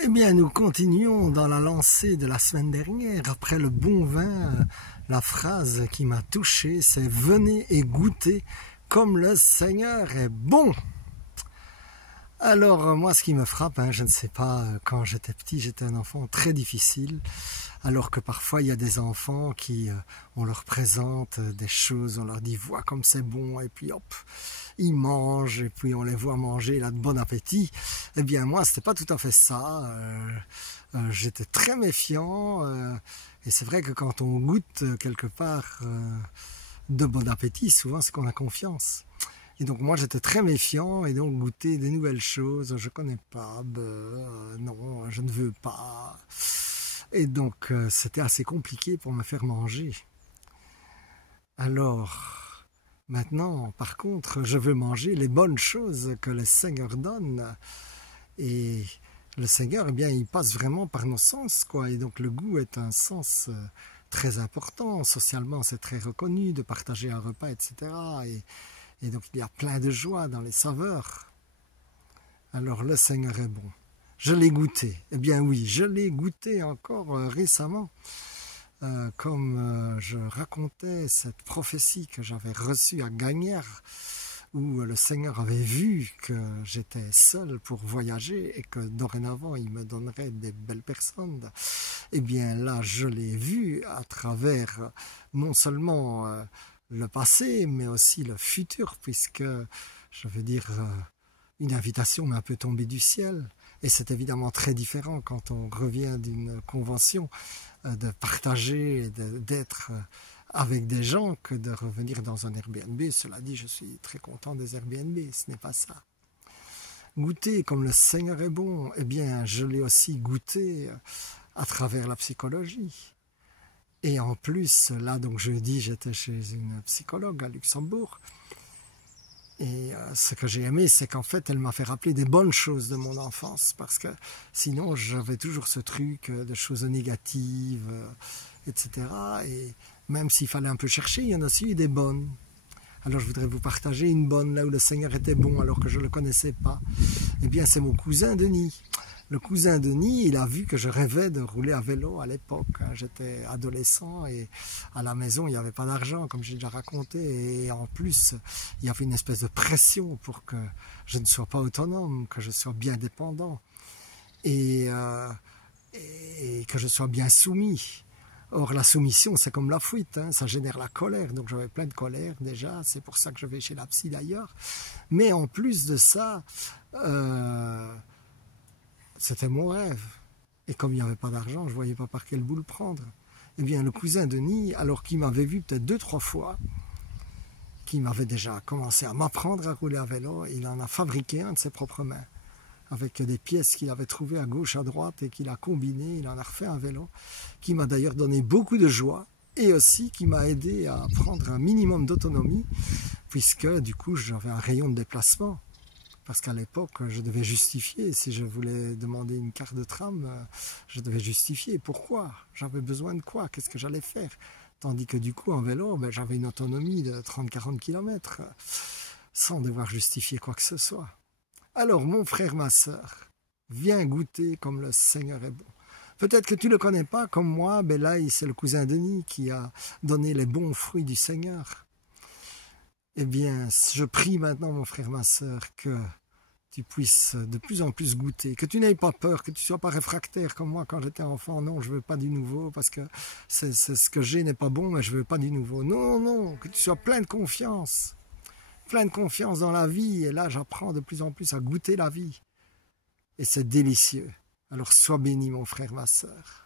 Eh bien, nous continuons dans la lancée de la semaine dernière. Après le bon vin, la phrase qui m'a touché, c'est « Venez et goûtez comme le Seigneur est bon ». Alors, moi, ce qui me frappe, je ne sais pas, quand j'étais petit, j'étais un enfant très difficile, alors que parfois, il y a des enfants qui, on leur présente des choses, on leur dit « vois comme c'est bon », et puis hop, ils mangent, et puis on les voit manger, là, de bon appétit. Eh bien, moi, c'était pas tout à fait ça. J'étais très méfiant, et c'est vrai que quand on goûte quelque part de bon appétit, souvent, c'est qu'on a confiance. Et donc moi j'étais très méfiant et donc goûter des nouvelles choses, je connais pas, non, je ne veux pas. Et donc c'était assez compliqué pour me faire manger. Alors maintenant, par contre, je veux manger les bonnes choses que le Seigneur donne. Et le Seigneur, eh bien, il passe vraiment par nos sens, quoi. Et donc le goût est un sens très important. Socialement, c'est très reconnu de partager un repas, etc. Et donc il y a plein de joie dans les saveurs. Alors le Seigneur est bon. Je l'ai goûté. Eh bien oui, je l'ai goûté encore récemment. Comme je racontais cette prophétie que j'avais reçue à Gagnères, où le Seigneur avait vu que j'étais seul pour voyager et que dorénavant il me donnerait des belles personnes. Eh bien là, je l'ai vu à travers non seulement le passé, mais aussi le futur, puisque, je veux dire, une invitation m'est un peu tombée du ciel. Et c'est évidemment très différent quand on revient d'une convention, de partager, d'être avec des gens, que de revenir dans un Airbnb. Cela dit, je suis très content des Airbnb, ce n'est pas ça. Goûter comme le Seigneur est bon, eh bien, je l'ai aussi goûté à travers la psychologie. Et en plus, là, donc jeudi, j'étais chez une psychologue à Luxembourg. Et ce que j'ai aimé, c'est qu'en fait, elle m'a fait rappeler des bonnes choses de mon enfance. Parce que sinon, j'avais toujours ce truc de choses négatives, etc. Et même s'il fallait un peu chercher, il y en a aussi eu des bonnes. Alors je voudrais vous partager une bonne, là où le Seigneur était bon, alors que je ne le connaissais pas. Eh bien, c'est mon cousin Denis. Le cousin Denis, il a vu que je rêvais de rouler à vélo à l'époque. J'étais adolescent et à la maison, il n'y avait pas d'argent, comme j'ai déjà raconté. Et en plus, il y avait une espèce de pression pour que je ne sois pas autonome, que je sois bien dépendant et que je sois bien soumis. Or, la soumission, c'est comme la fuite, ça génère la colère. Donc, j'avais plein de colère déjà. C'est pour ça que je vais chez la psy d'ailleurs. Mais en plus de ça, c'était mon rêve. Et comme il n'y avait pas d'argent, je ne voyais pas par quel bout le prendre. Eh bien, le cousin Denis, alors qu'il m'avait vu peut-être 2-3 fois, qui m'avait déjà commencé à m'apprendre à rouler à vélo, il en a fabriqué un de ses propres mains, avec des pièces qu'il avait trouvées à gauche, à droite, et qu'il a combinées, il en a refait un vélo, qui m'a d'ailleurs donné beaucoup de joie, et aussi qui m'a aidé à prendre un minimum d'autonomie, puisque du coup j'avais un rayon de déplacement. Parce qu'à l'époque, je devais justifier. Si je voulais demander une carte de tram, je devais justifier. Pourquoi? J'avais besoin de quoi? Qu'est-ce que j'allais faire? Tandis que du coup, en vélo, j'avais une autonomie de 30-40 km, sans devoir justifier quoi que ce soit. Alors, mon frère, ma sœur, viens goûter comme le Seigneur est bon. Peut-être que tu ne le connais pas, comme moi, là, c'est le cousin Denis qui a donné les bons fruits du Seigneur. Eh bien, je prie maintenant, mon frère, ma sœur, que tu puisses de plus en plus goûter, que tu n'aies pas peur, que tu ne sois pas réfractaire comme moi quand j'étais enfant. Non, je ne veux pas du nouveau, parce que ce que j'ai n'est pas bon, mais je ne veux pas du nouveau. Non, non, que tu sois plein de confiance dans la vie. Et là, j'apprends de plus en plus à goûter la vie. Et c'est délicieux. Alors, sois béni, mon frère, ma sœur.